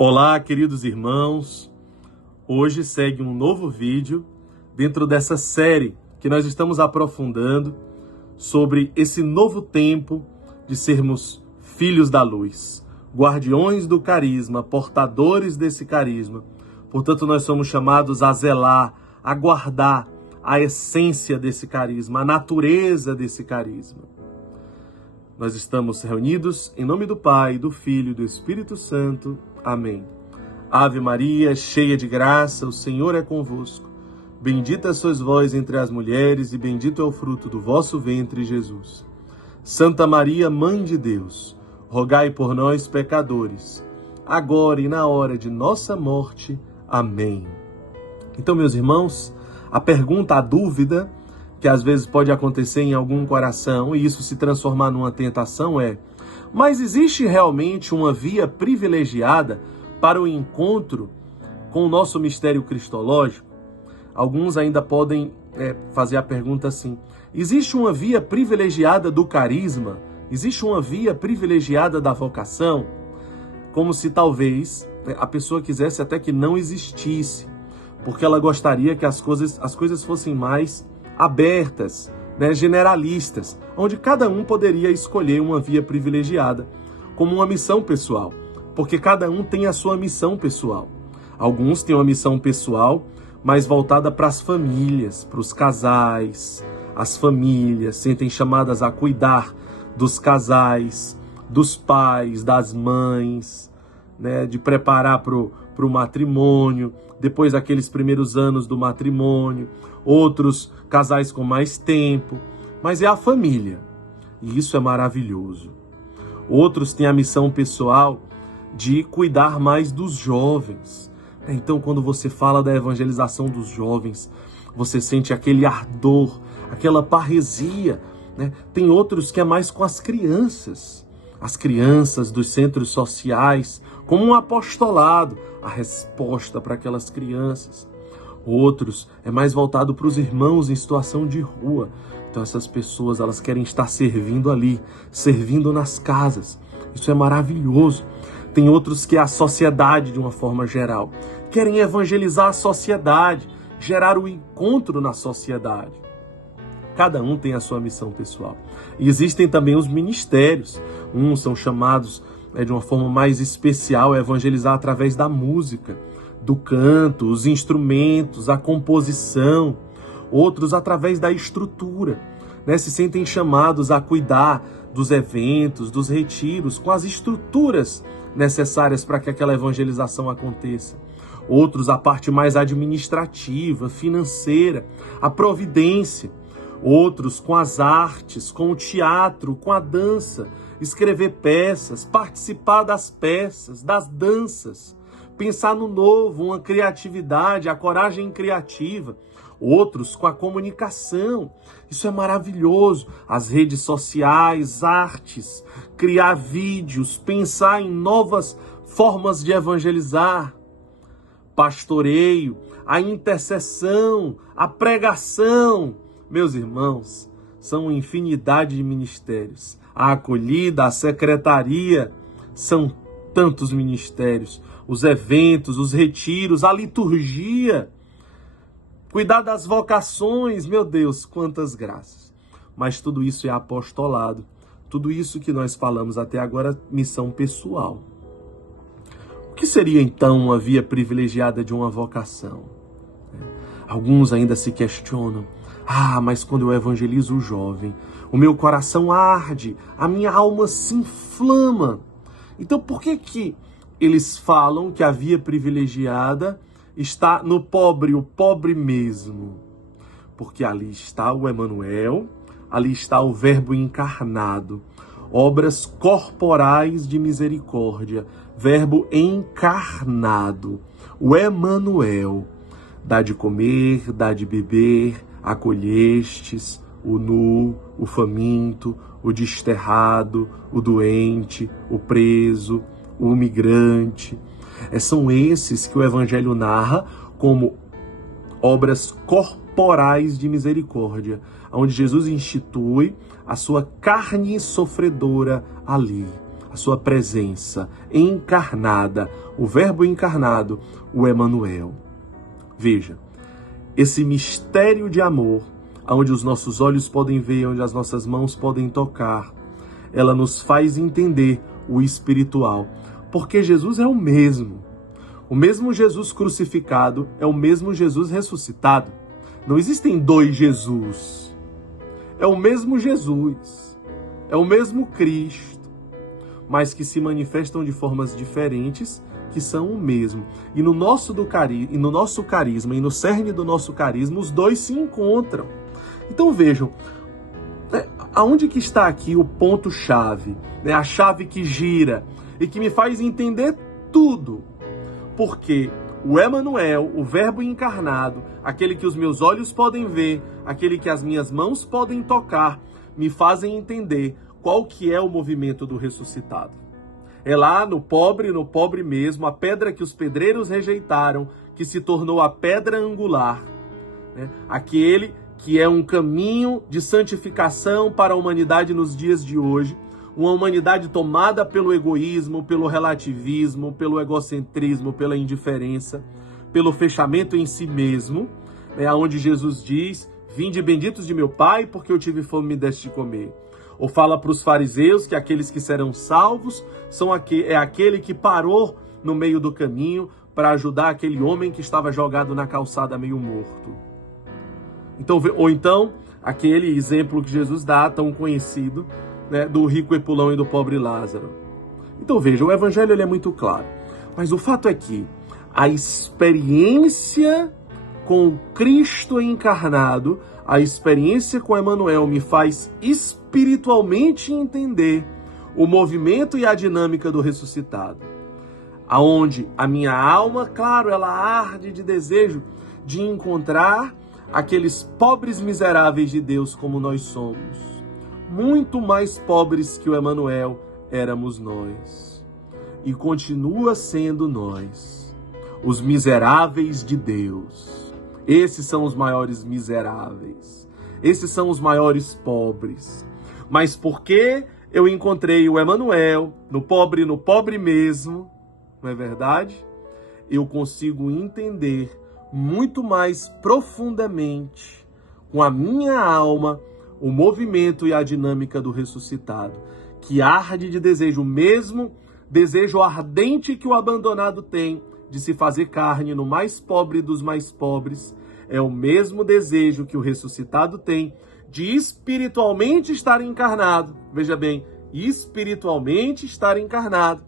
Olá, queridos irmãos. Hoje segue um novo vídeo dentro dessa série que nós estamos aprofundando sobre esse novo tempo de sermos filhos da luz, guardiões do carisma, portadores desse carisma. Portanto, nós somos chamados a zelar, a guardar a essência desse carisma, a natureza desse carisma. Nós estamos reunidos em nome do Pai, do Filho e do Espírito Santo. Amém. Ave Maria, cheia de graça, o Senhor é convosco. Bendita sois vós entre as mulheres e bendito é o fruto do vosso ventre, Jesus. Santa Maria, Mãe de Deus, rogai por nós, pecadores, agora e na hora de nossa morte. Amém. Então, meus irmãos, a pergunta, a dúvida que às vezes pode acontecer em algum coração e isso se transformar numa tentação é: mas existe realmente uma via privilegiada para o encontro com o nosso mistério cristológico? Alguns ainda podem fazer a pergunta assim: existe uma via privilegiada do carisma? Existe uma via privilegiada da vocação? Como se talvez a pessoa quisesse até que não existisse, porque ela gostaria que as coisas fossem mais abertas, generalistas, onde cada um poderia escolher uma via privilegiada como uma missão pessoal, porque cada um tem a sua missão pessoal. Alguns têm uma missão pessoal mais voltada para as famílias, para os casais. As famílias sentem chamadas a cuidar dos casais, dos pais, das mães, de preparar para o matrimônio, depois aqueles primeiros anos do matrimônio, outros casais com mais tempo, mas é a família, e isso é maravilhoso. Outros têm a missão pessoal de cuidar mais dos jovens. Então, quando você fala da evangelização dos jovens, você sente aquele ardor, aquela parresia, Tem outros que é mais com as crianças dos centros sociais, como um apostolado, a resposta para aquelas crianças. Outros é mais voltado para os irmãos em situação de rua. Então essas pessoas, elas querem estar servindo ali, servindo nas casas. Isso é maravilhoso. Tem outros que é a sociedade de uma forma geral. Querem evangelizar a sociedade, gerar o encontro na sociedade. Cada um tem a sua missão pessoal. E existem também os ministérios. Uns são chamados de uma forma mais especial a evangelizar através da música, do canto, os instrumentos, a composição. Outros através da estrutura, se sentem chamados a cuidar dos eventos, dos retiros, com as estruturas necessárias para que aquela evangelização aconteça. Outros a parte mais administrativa, financeira, a providência. Outros com as artes, com o teatro, com a dança, escrever peças, participar das peças, das danças, pensar no novo, uma criatividade, a coragem criativa. Outros com a comunicação, isso é maravilhoso, as redes sociais, artes, criar vídeos, pensar em novas formas de evangelizar, pastoreio, a intercessão, a pregação. Meus irmãos, são uma infinidade de ministérios. A acolhida, a secretaria, são tantos ministérios. Os eventos, os retiros, a liturgia, cuidar das vocações, meu Deus, quantas graças. Mas tudo isso é apostolado. Tudo isso que nós falamos até agora, missão pessoal. O que seria então uma via privilegiada de uma vocação? Alguns ainda se questionam. Mas quando eu evangelizo o jovem, o meu coração arde, a minha alma se inflama. Então por que eles falam que a via privilegiada está no pobre, o pobre mesmo? Porque ali está o Emanuel, ali está o Verbo encarnado, obras corporais de misericórdia, Verbo encarnado, o Emanuel, dá de comer, dá de beber, acolhestes o nu, o faminto, o desterrado, o doente, o preso, o migrante. São esses que o Evangelho narra como obras corporais de misericórdia, onde Jesus institui a sua carne sofredora ali. a sua presença encarnada, o Verbo encarnado, o Emanuel. Veja, esse mistério de amor, onde os nossos olhos podem ver, onde as nossas mãos podem tocar, ela nos faz entender o espiritual, porque Jesus é o mesmo. O mesmo Jesus crucificado é o mesmo Jesus ressuscitado. Não existem dois Jesus. É o mesmo Jesus. É o mesmo Cristo, mas que se manifestam de formas diferentes, que são o mesmo. E no nosso carisma, e no cerne do nosso carisma, os dois se encontram. Então vejam, aonde que está aqui o ponto-chave, a chave que gira e que me faz entender tudo. Porque o Emanuel, o Verbo encarnado, aquele que os meus olhos podem ver, aquele que as minhas mãos podem tocar, me fazem entender qual que é o movimento do ressuscitado. É lá no pobre mesmo, a pedra que os pedreiros rejeitaram, que se tornou a pedra angular. Aquele que é um caminho de santificação para a humanidade nos dias de hoje, uma humanidade tomada pelo egoísmo, pelo relativismo, pelo egocentrismo, pela indiferença, pelo fechamento em si mesmo, onde Jesus diz: vinde benditos de meu Pai, porque eu tive fome e me deste de comer. Ou fala para os fariseus que aqueles que serão salvos é aquele que parou no meio do caminho para ajudar aquele homem que estava jogado na calçada meio morto. Ou então, aquele exemplo que Jesus dá, tão conhecido, do rico Epulão e do pobre Lázaro. Então veja, o evangelho ele é muito claro. Mas o fato é que a experiência com Cristo encarnado, a experiência com Emanuel me faz espiritualmente entender o movimento e a dinâmica do ressuscitado. Aonde a minha alma, claro, ela arde de desejo de encontrar aqueles pobres miseráveis de Deus como nós somos. Muito mais pobres que o Emanuel éramos nós. E continua sendo nós, os miseráveis de Deus. Esses são os maiores miseráveis. Esses são os maiores pobres. Mas porque eu encontrei o Emanuel, no pobre mesmo, não é verdade? Eu consigo entender muito mais profundamente, com a minha alma, o movimento e a dinâmica do ressuscitado, que arde de desejo, o mesmo desejo ardente que o abandonado tem de se fazer carne no mais pobre dos mais pobres, é o mesmo desejo que o ressuscitado tem de espiritualmente estar encarnado. Veja bem, espiritualmente estar encarnado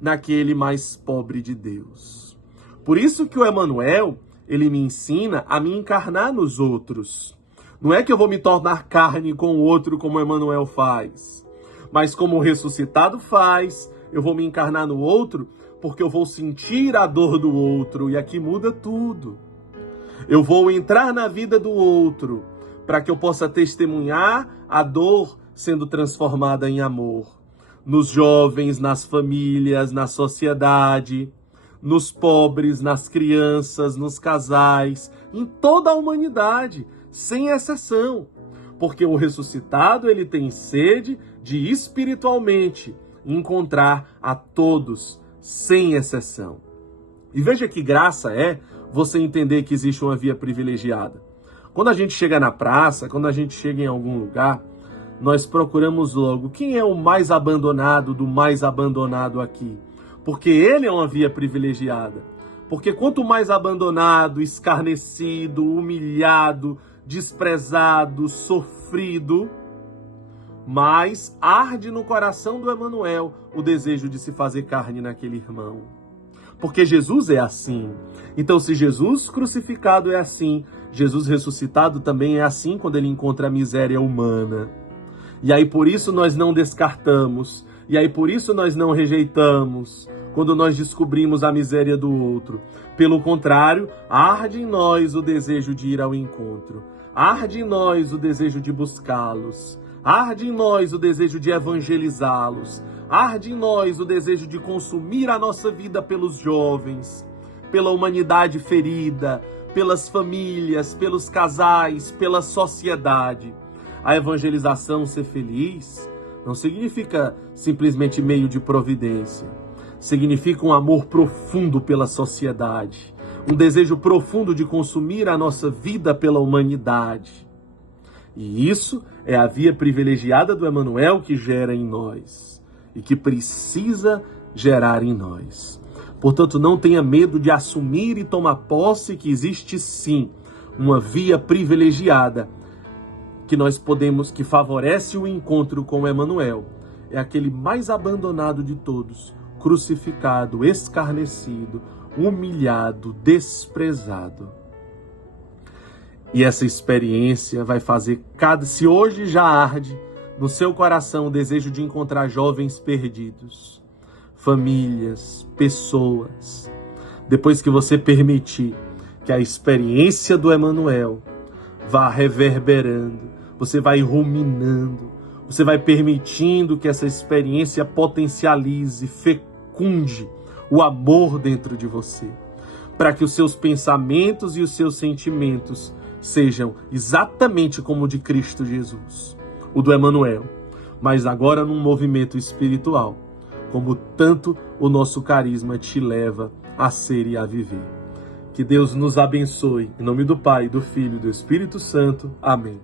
naquele mais pobre de Deus. Por isso que o Emanuel, ele me ensina a me encarnar nos outros. Não é que eu vou me tornar carne com o outro como Emanuel faz, mas como o ressuscitado faz, eu vou me encarnar no outro porque eu vou sentir a dor do outro, e aqui muda tudo. Eu vou entrar na vida do outro para que eu possa testemunhar a dor sendo transformada em amor. Nos jovens, nas famílias, na sociedade, nos pobres, nas crianças, nos casais, em toda a humanidade, sem exceção. Porque o ressuscitado, ele tem sede de espiritualmente encontrar a todos, sem exceção. E veja que graça é você entender que existe uma via privilegiada. Quando a gente chega na praça, quando a gente chega em algum lugar, nós procuramos logo quem é o mais abandonado do mais abandonado aqui. Porque ele é uma via privilegiada. Porque quanto mais abandonado, escarnecido, humilhado, desprezado, sofrido, mais arde no coração do Emanuel o desejo de se fazer carne naquele irmão. Porque Jesus é assim. Então, se Jesus crucificado é assim, Jesus ressuscitado também é assim quando ele encontra a miséria humana. E aí por isso nós não descartamos, e aí por isso nós não rejeitamos, quando nós descobrimos a miséria do outro. Pelo contrário, arde em nós o desejo de ir ao encontro, arde em nós o desejo de buscá-los, arde em nós o desejo de evangelizá-los, arde em nós o desejo de consumir a nossa vida pelos jovens, pela humanidade ferida, pelas famílias, pelos casais, pela sociedade. A evangelização ser feliz não significa simplesmente meio de providência. Significa um amor profundo pela sociedade, um desejo profundo de consumir a nossa vida pela humanidade. E isso é a via privilegiada do Emmanuel que gera em nós e que precisa gerar em nós. Portanto, não tenha medo de assumir e tomar posse que existe sim uma via privilegiada que favorece o encontro com o Emmanuel. É aquele mais abandonado de todos, crucificado, escarnecido, humilhado, desprezado. E essa experiência vai fazer se hoje já arde no seu coração o desejo de encontrar jovens perdidos, famílias, pessoas, depois que você permitir que a experiência do Emmanuel vá reverberando, você vai ruminando, você vai permitindo que essa experiência potencialize, fecunde o amor dentro de você, para que os seus pensamentos e os seus sentimentos sejam exatamente como o de Cristo Jesus, o do Emmanuel, mas agora num movimento espiritual, como tanto o nosso carisma te leva a ser e a viver. Que Deus nos abençoe. Em nome do Pai, do Filho e do Espírito Santo. Amém.